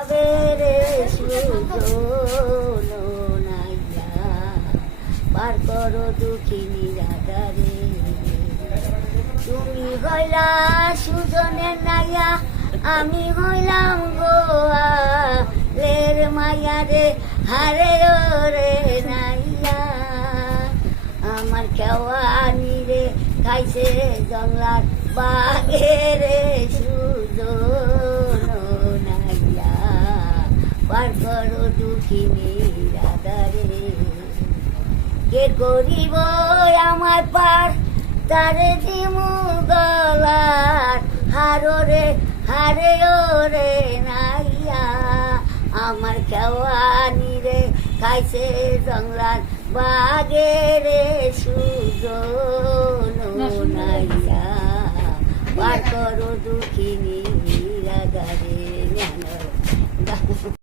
রে সুজন নাইয়া পার করো দুঃখিনী রাধারে তুমি হইলা সুজনের নাইয়া আমি হইলাম গোয়ালের মাইয়া রে হারে রে নাইয়া আমার কেওয়ানি রে খাইছে জংলার বাঘে রে সুজন নাইয়া পার করো দুঃখিনী রাধারে কে করিব আমার পার তারে দিমু গলার হারে রে নাইয়া আমার কেওয়ানি রে খাইছে জংলার বাঘে রে সুজন নাইয়া পার করো দুঃখিনী রাধারে